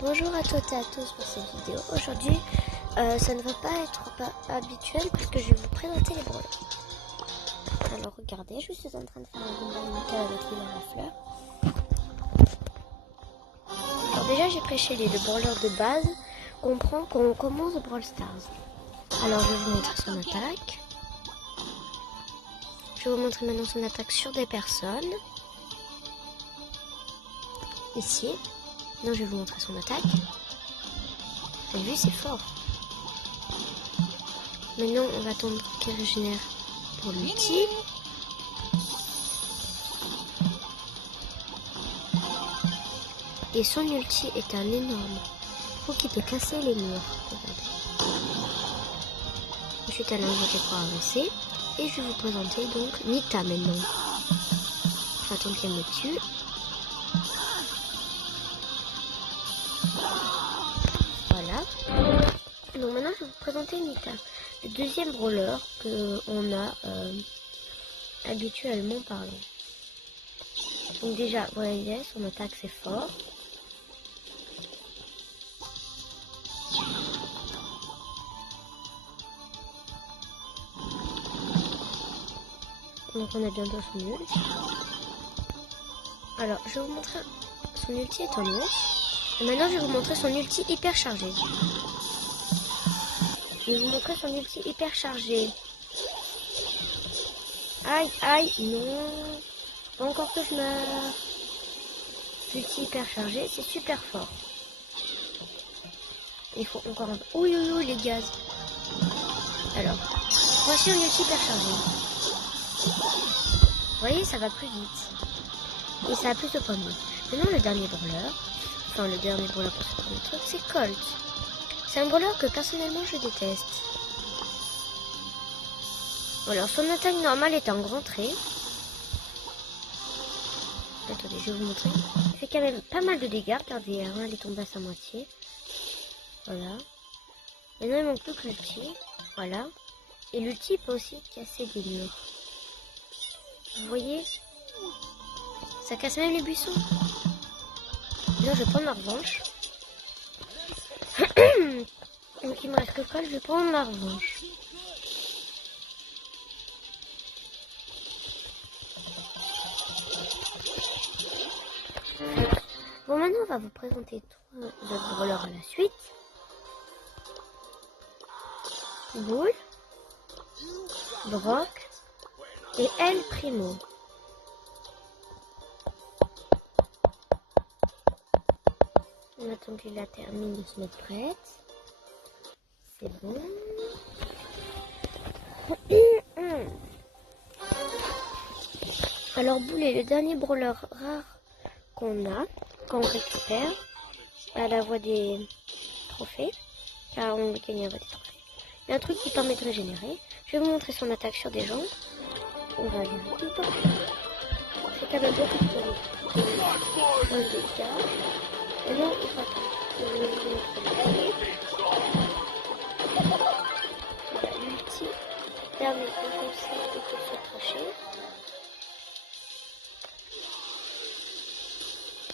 Bonjour à toutes et à tous pour cette vidéo. Aujourd'hui, ça ne va pas être habituel puisque je vais vous présenter les brawlers. Alors regardez, je suis en train de faire un combat amical avec Lila la fleur. Alors déjà, j'ai prêché le brawler de base qu'on prend quand on commence Brawl Stars. Alors je vais vous montrer son attaque. Je vais vous montrer maintenant son attaque sur des personnes. Ici. Maintenant, je vais vous montrer son attaque. Vous avez vu, c'est fort. Maintenant, on va attendre qu'il régénère pour l'ulti. Et son ulti est un énorme coup qui peut casser les murs. Regardez. Ensuite, elle a invoqué pour avancer. Et je vais vous présenter donc Nita maintenant. Je vais attendre qu'elle me tue. Voilà. Donc maintenant, je vais vous présenter Nita. Le deuxième brawler qu'on a habituellement parlant. Donc déjà, vous voyez, son attaque c'est fort. Donc on a bientôt son ulti. Alors, je vais vous montrer son ulti est en haut. Et maintenant, je vais vous montrer son ulti hyper chargé. Je vais vous montrer son ulti hyper chargé. Aïe, aïe, non. Pas encore que je meurs. L'ulti hyper chargé, c'est super fort. Il faut encore un peu. Oui, oui, oui, les gaz. Alors, voici un ulti hyper chargé. Vous voyez, ça va plus vite. Et ça a plus de points de vie. Maintenant, le dernier brawler. Enfin, le dernier brawler pour ce premier truc, c'est Colt. C'est un brawler que personnellement je déteste. Alors, son attaque normale est un grand trait. Attendez, je vais vous montrer. Il fait quand même pas mal de dégâts. Regardez, elle est tombée à sa moitié. Voilà. Maintenant, il manque plus que l'ulti. Voilà. Et l'ulti peut aussi casser des murs. Vous voyez? Ça casse même les buissons. Là, je vais prendre ma revanche. Donc, il me reste que Colt, je vais prendre ma revanche. Bon, maintenant, on va vous présenter trois autres brawlers à la suite. Bull, Brock et El Primo. On attend qu'il la termine de se mettre prête. C'est bon. Alors, Bull est le dernier brawler rare qu'on a, qu'on récupère à la voie des trophées, car on gagne à la voie des trophées. Il y a un truc qui permet de régénérer. Je vais vous montrer son attaque sur des gens. On va aller beaucoup pas. C'est quand même beaucoup de dégâts. Et là, il faut attendre. Voilà, l'ulti permet de foncer et de se cracher.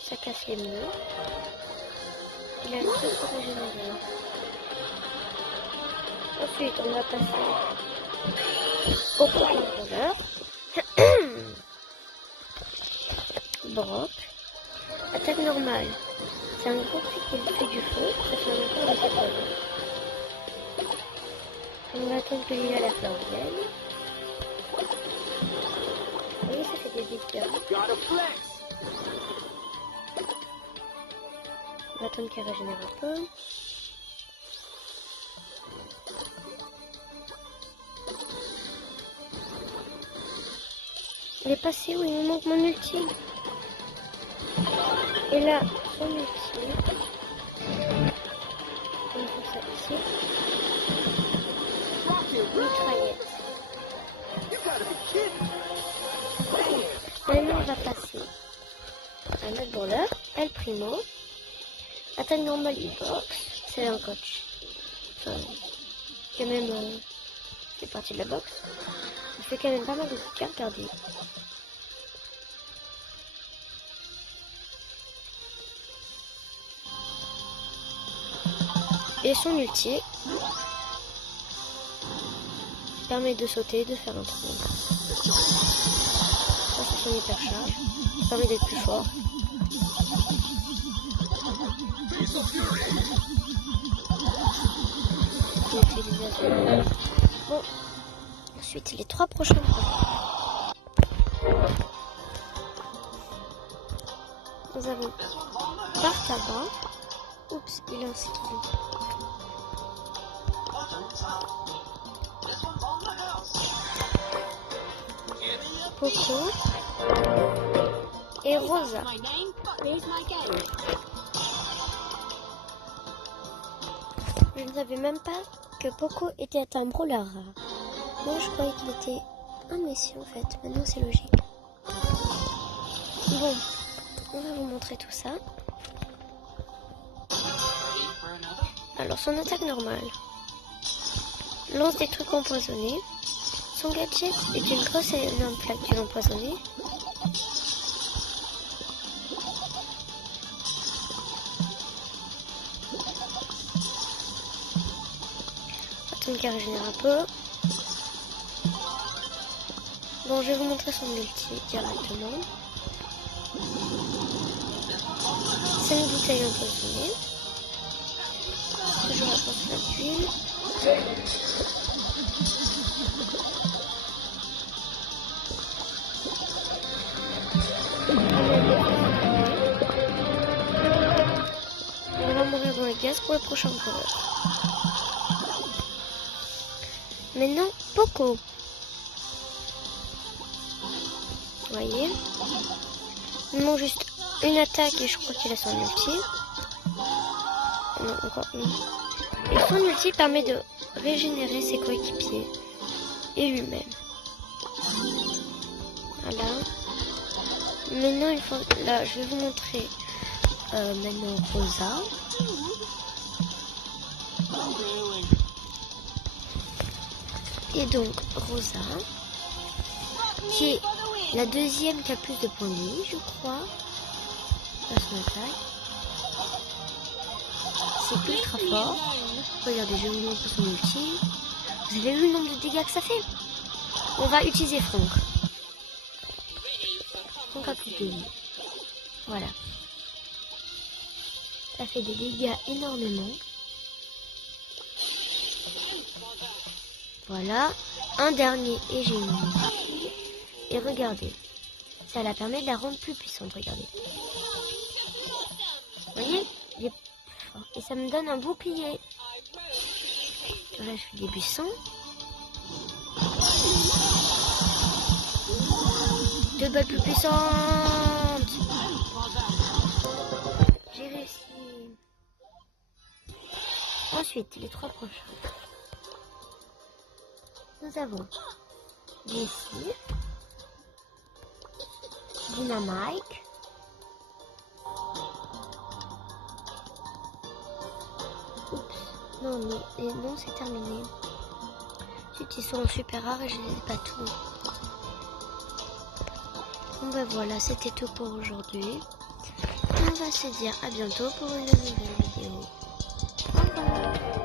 Ça casse les murs. Il a le truc pour régénérer. Ensuite, on va passer au prochain brawler. Brock. Attaque normale. C'est un gros truc qui fait du feu. Ça fait un peu de cette. On va attendre que Lila la fleur vienne. Vous voyez, ça fait des dégâts. On va attendre qu'elle régénère un peu. Elle est passée où il me manque mon ulti. Et là, son ulti. On fait ça ici. Mitraillette. Maintenant, on va passer à notre brawler, El Primo. Attaque normale e-box. C'est un coach. Enfin, quand même, c'est parti de la box. Il fait quand même pas mal de dégâts, regardez. Et son ulti permet de sauter, de faire un trou. Ça c'est son hyper charge. Ça permet d'être plus fort. Bon, ensuite les 3 prochains points. Nous avons Bartaba. Oups, il a un skill. Poco et Rosa. Je ne savais même pas que Poco était un brawler rare. Moi je croyais qu'il était un messie en fait, maintenant c'est logique. Bon, on va vous montrer tout ça. Alors son attaque normale lance des trucs empoisonnés. Son gadget est une grosse et énorme plaque d'huile empoisonnée. Attends qu'elle régénère un peu. Bon, je vais vous montrer son ulti directement. C'est une bouteille empoisonnée. Toujours la porte d'huile. On va mourir dans les gaz pour le prochain coureur. Maintenant, Poco. Vous voyez, il manque juste une attaque et je crois qu'il a son ulti. Non, encore une. Et son ulti permet de régénérer ses coéquipiers et lui-même. Voilà. Maintenant, il faut... là, je vais vous montrer maintenant Rosa. Et donc Rosa, qui est la deuxième qui a plus de points de vie, je crois. Là, son attaque. C'est ultra fort. Regardez, je vais vous montrer son ulti. Vous avez vu le nombre de dégâts que ça fait? On va utiliser Franck. Franck a plus de vie. Voilà. Ça fait des dégâts énormément. Voilà. Un dernier et j'ai une. Et regardez. Ça la permet de la rendre plus puissante. Regardez. Vous voyez? Et ça me donne un bouclier. Là, je fais des buissons. 2 balles plus puissantes. J'ai réussi. Ensuite, les 3 prochains. Nous avons Jessie, Dynamite, oups, non, non, c'est terminé. Ensuite, ils sont super rares et je les ai pas tous. Bon ben voilà, c'était tout pour aujourd'hui. On va se dire à bientôt pour une nouvelle vidéo. Au revoir.